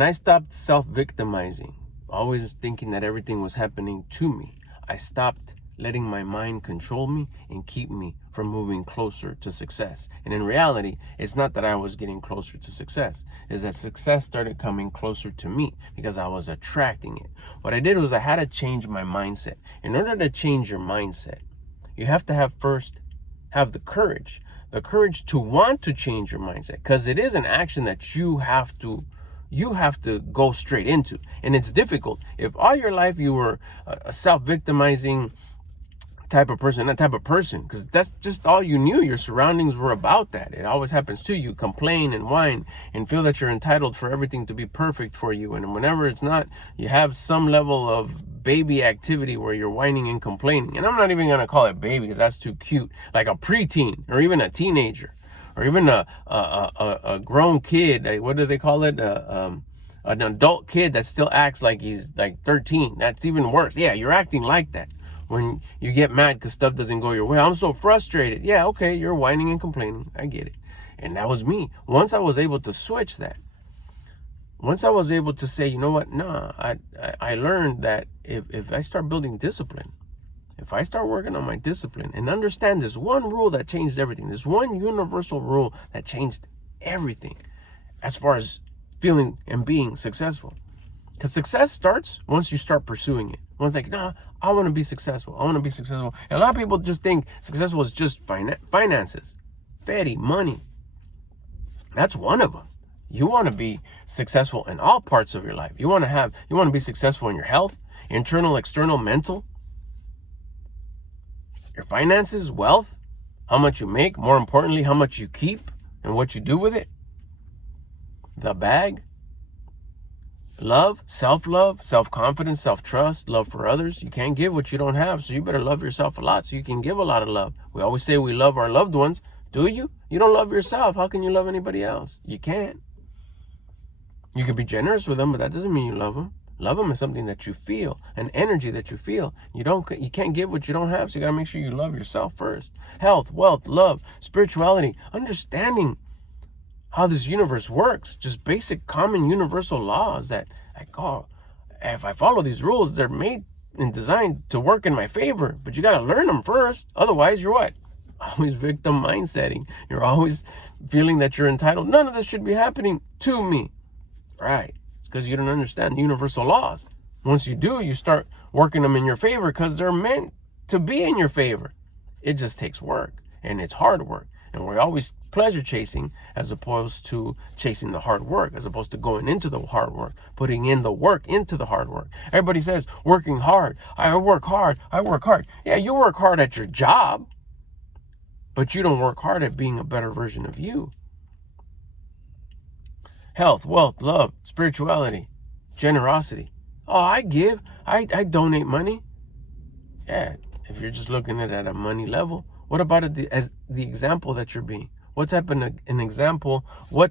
When I stopped self-victimizing, always thinking that everything was happening to me, I stopped letting my mind control me and keep me from moving closer to success. And in reality, it's not that I was getting closer to success, it's that success started coming closer to me because I was attracting it. What I did was I had to change my mindset. In order to change your mindset, you have to have the courage to want to change your mindset, because it is an action that you have to go straight into. And it's difficult. If all your life you were a self-victimizing type of person, because that's just all you knew. Your surroundings were about that. It always happens to you. Complain and whine and feel that you're entitled for everything to be perfect for you. And whenever it's not, you have some level of baby activity where you're whining and complaining. And I'm not even going to call it baby because that's too cute. Like a preteen or even a teenager or even a grown kid. Like, what do they call it? An adult kid that still acts like he's like 13. That's even worse. Yeah, you're acting like that. When you get mad because stuff doesn't go your way. I'm so frustrated. Yeah, okay, you're whining and complaining. I get it. And that was me. Once I was able to switch that, once I was able to say, you know what, nah, I learned that if I start building discipline, if I start working on my discipline and understand this one rule that changed everything, this one universal rule that changed everything as far as feeling and being successful. Because success starts once you start pursuing it. One's like, nah, I want to be successful. I want to be successful. And a lot of people just think successful is just finances, fatty, money. That's one of them. You want to be successful in all parts of your life. You want to be successful in your health, internal, external, mental, your finances, wealth, how much you make, more importantly, how much you keep and what you do with it, the bag. Love, self-love, self-confidence, self-trust, love for others. You can't give what you don't have, so you better love yourself a lot so you can give a lot of love. We always say we love our loved ones. Do you? You don't love yourself. How can you love anybody else? You can't. You can be generous with them, but that doesn't mean you love them. Love them is something that you feel, an energy that you feel. You can't give what you don't have, so you got to make sure you love yourself first. Health, wealth, love, spirituality, understanding how this universe works, just basic common universal laws that if I follow these rules, they're made and designed to work in my favor, but you got to learn them first. Otherwise, you're what? Always victim mindsetting. You're always feeling that you're entitled. None of this should be happening to me. Right. It's because you don't understand the universal laws. Once you do, you start working them in your favor because they're meant to be in your favor. It just takes work, and it's hard work. And we're always pleasure chasing as opposed to chasing the hard work, as opposed to going into the hard work, putting in the work into the hard work. Everybody says working hard. I work hard. Yeah, you work hard at your job, but you don't work hard at being a better version of you. Health, wealth, love, spirituality, generosity. Oh, I give. I donate money. Yeah, if you're just looking at it at a money level. What about it as the example that you're being? What type of an example? What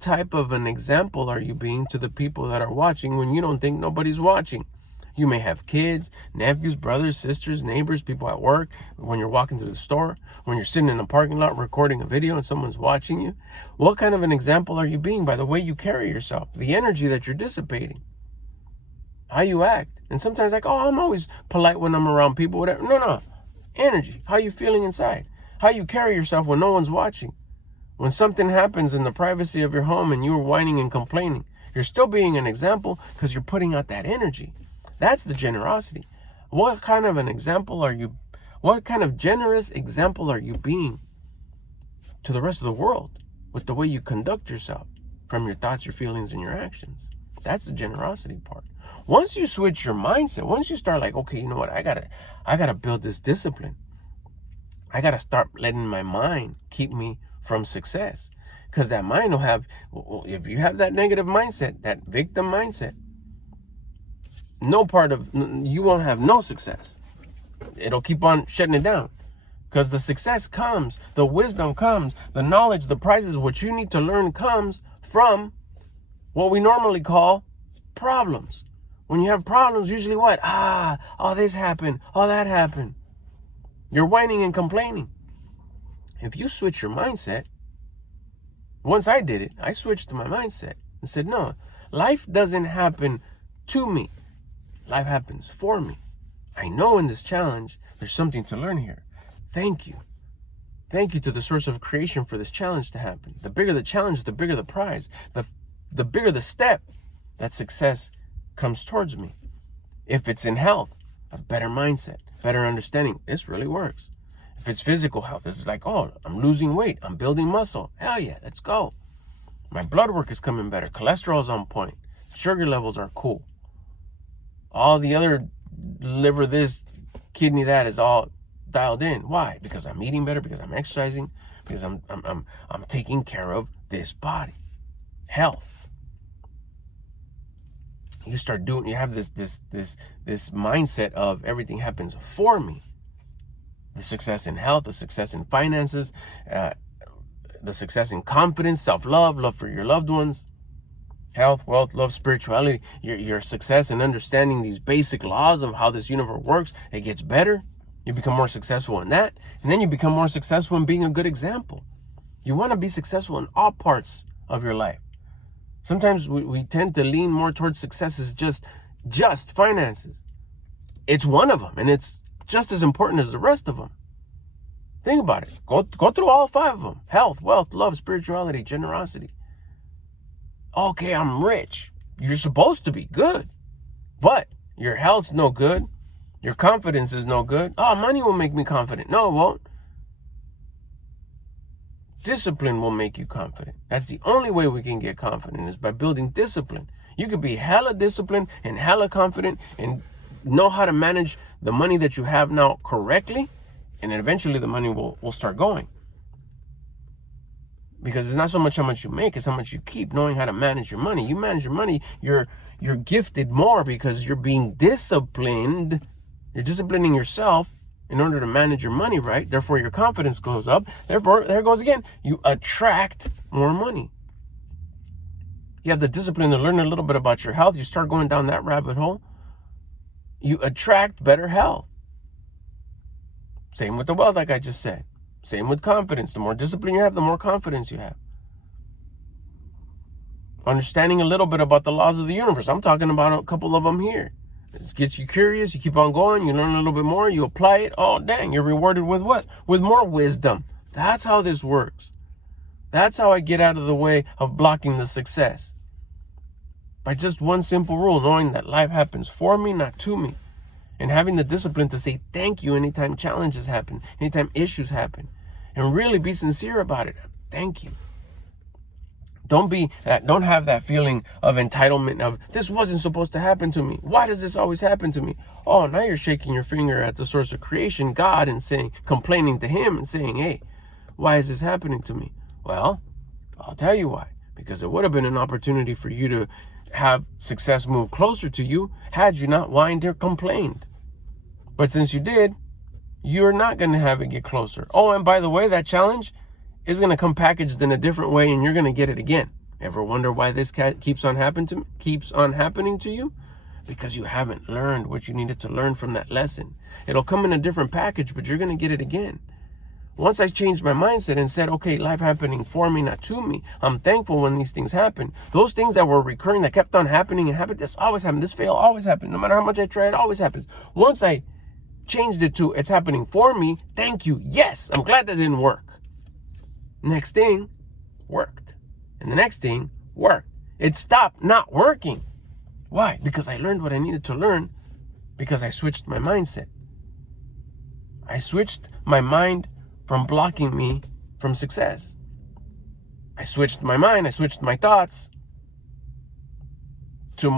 type of an example are you being to the people that are watching when you don't think nobody's watching? You may have kids, nephews, brothers, sisters, neighbors, people at work, when you're walking through the store, when you're sitting in a parking lot recording a video and someone's watching you. What kind of an example are you being by the way you carry yourself, the energy that you're dissipating, how you act? And sometimes like, oh, I'm always polite when I'm around people, whatever. No. Energy, how you feeling inside, how you carry yourself when no one's watching. When something happens in the privacy of your home and you're whining and complaining, you're still being an example because you're putting out that energy. That's the generosity. What kind of generous example are you being to the rest of the world with the way you conduct yourself from your thoughts, your feelings, and your actions? That's the generosity part. Once you switch your mindset, once you start like, okay, you know what, I gotta build this discipline. I gotta start letting my mind keep me from success. Because that mind will have, if you have that negative mindset, that victim mindset, you won't have no success. It'll keep on shutting it down. Because the success comes, the wisdom comes, the knowledge, the prizes, what you need to learn comes from what we normally call problems. When you have problems, usually what? Oh, this happened. Oh, that happened. You're whining and complaining. If you switch your mindset, once I did it, I switched my mindset and said, no, Life doesn't happen to me. Life happens for me. I know in this challenge, there's something to learn here. Thank you. Thank you to the source of creation for this challenge to happen. The bigger the challenge, the bigger the prize. The bigger the step, that success comes towards me. If it's in health, a better mindset, better understanding. This really works. If it's physical health, this is like, oh, I'm losing weight. I'm building muscle. Hell yeah, let's go. My blood work is coming better. Cholesterol's on point. Sugar levels are cool. All the other liver this, kidney that is all dialed in. Why? Because I'm eating better, because I'm exercising, because I'm taking care of this body. Health. You start doing, you have this mindset of everything happens for me. The success in health, the success in finances, the success in confidence, self-love, love for your loved ones, health, wealth, love, spirituality, your success in understanding these basic laws of how this universe works, it gets better. You become more successful in that, and then you become more successful in being a good example. You want to be successful in all parts of your life. Sometimes we tend to lean more towards success as just finances. It's one of them, and it's just as important as the rest of them. Think about it. Go through all 5 of them. Health, wealth, love, spirituality, generosity. Okay, I'm rich. You're supposed to be good. But your health's no good. Your confidence is no good. Oh, money will make me confident. No, it won't. Discipline will make you confident. That's the only way we can get confident, is by building discipline. You could be hella disciplined and hella confident and know how to manage the money that you have now correctly, and then eventually the money will start going. Because it's not so much how much you make, it's how much you keep. Knowing how to manage your money. You manage your money, you're gifted more because you're being disciplined. You're disciplining yourself in order to manage your money right. Therefore, your confidence goes up. Therefore, there it goes again. You attract more money. You have the discipline to learn a little bit about your health. You start going down that rabbit hole. You attract better health. Same with the wealth, like I just said. Same with confidence. The more discipline you have, the more confidence you have. Understanding a little bit about the laws of the universe. I'm talking about a couple of them here. It gets you curious. You keep on going. You learn a little bit more. You apply it. Oh, dang. You're rewarded with what? With more wisdom. That's how this works. That's how I get out of the way of blocking the success. By just one simple rule, knowing that life happens for me, not to me. And having the discipline to say thank you anytime challenges happen, anytime issues happen. And really be sincere about it. Thank you. Don't have that feeling of entitlement of, this wasn't supposed to happen to me. Why does this always happen to me? Oh, now you're shaking your finger at the source of creation, God, and complaining to him and saying, hey, why is this happening to me? Well, I'll tell you why. Because it would have been an opportunity for you to have success move closer to you had you not whined or complained. But since you did, you're not going to have it get closer. Oh, and by the way, that challenge is going to come packaged in a different way, and you're going to get it again. Ever wonder why this keeps on happening to you? Because you haven't learned what you needed to learn from that lesson. It'll come in a different package, but you're going to get it again. Once I changed my mindset and said, okay, life happening for me, not to me. I'm thankful when these things happen. Those things that were recurring, that kept on happening and happened, this always happened. This fail always happened. No matter how much I try, it always happens. Once I changed it to, it's happening for me, thank you. Yes, I'm glad that didn't work. Next thing worked. And the next thing worked. It stopped not working. Why? Because I learned what I needed to learn, because I switched my mindset. I switched my mind from blocking me from success. I switched my mind, I switched my thoughts to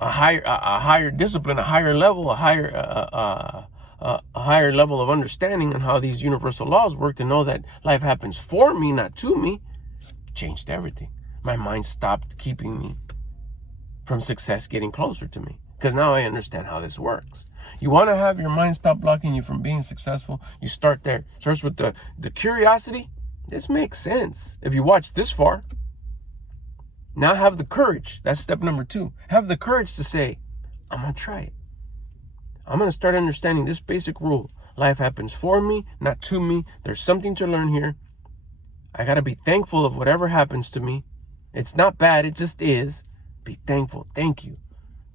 a higher discipline, a higher level, a higher level of understanding on how these universal laws work, to know that life happens for me, not to me. Changed everything. My mind stopped keeping me from success getting closer to me, because now I understand how this works. You want to have your mind stop blocking you from being successful? You start there. Starts with the curiosity. This makes sense if you watch this far. Now have the courage. That's step number 2. Have the courage to say, I'm going to try it. I'm going to start understanding this basic rule. Life happens for me, not to me. There's something to learn here. I got to be thankful of whatever happens to me. It's not bad. It just is. Be thankful. Thank you.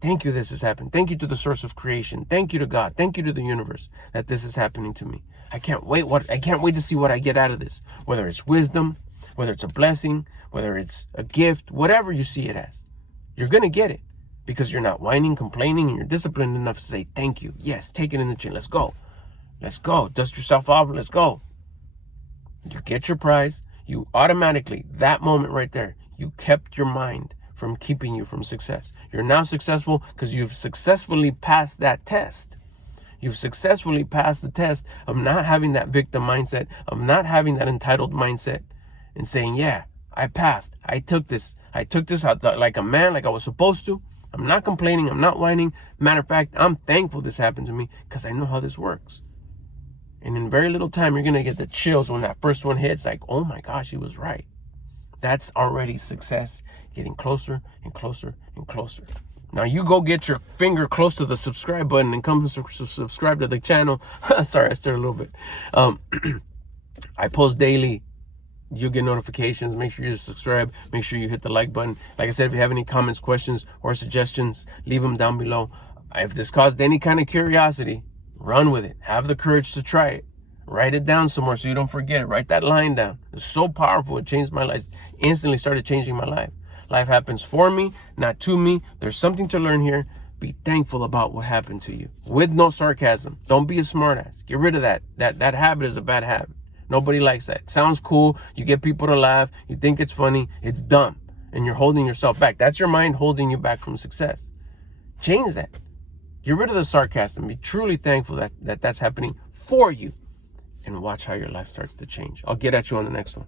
Thank you this has happened. Thank you to the source of creation. Thank you to God. Thank you to the universe that this is happening to me. I can't wait to see what I get out of this. Whether it's wisdom, whether it's a blessing, whether it's a gift, whatever you see it as. You're going to get it because you're not whining, complaining, and you're disciplined enough to say thank you. Yes, take it in the chin. Let's go. Let's go. Dust yourself off. Let's go. You get your prize. You automatically, that moment right there, you kept your mind from keeping you from success. You're now successful because you've successfully passed that test. You've successfully passed the test of not having that victim mindset, of not having that entitled mindset, and saying, yeah, I passed. I took this out like a man, like I was supposed to. I'm not complaining. I'm not whining. Matter of fact, I'm thankful this happened to me because I know how this works. And in very little time, you're going to get the chills when that first one hits. Like, oh my gosh, he was right. That's already success, getting closer and closer and closer. Now you go get your finger close to the subscribe button and come subscribe to the channel. Sorry, I stirred a little bit. I post daily. You'll get notifications. Make sure you subscribe. Make sure you hit the like button. Like I said, if you have any comments, questions, or suggestions, leave them down below. If this caused any kind of curiosity, run with it. Have the courage to try it. Write it down somewhere so you don't forget it. Write that line down. It's so powerful. It changed my life. Instantly started changing my life. Life happens for me, not to me. There's something to learn here. Be thankful about what happened to you with no sarcasm. Don't be a smartass. Get rid of that. That habit is a bad habit. Nobody likes that. It sounds cool. You get people to laugh. You think it's funny. It's dumb. And you're holding yourself back. That's your mind holding you back from success. Change that. Get rid of the sarcasm. Be truly thankful that that's happening for you. And watch how your life starts to change. I'll get at you on the next one.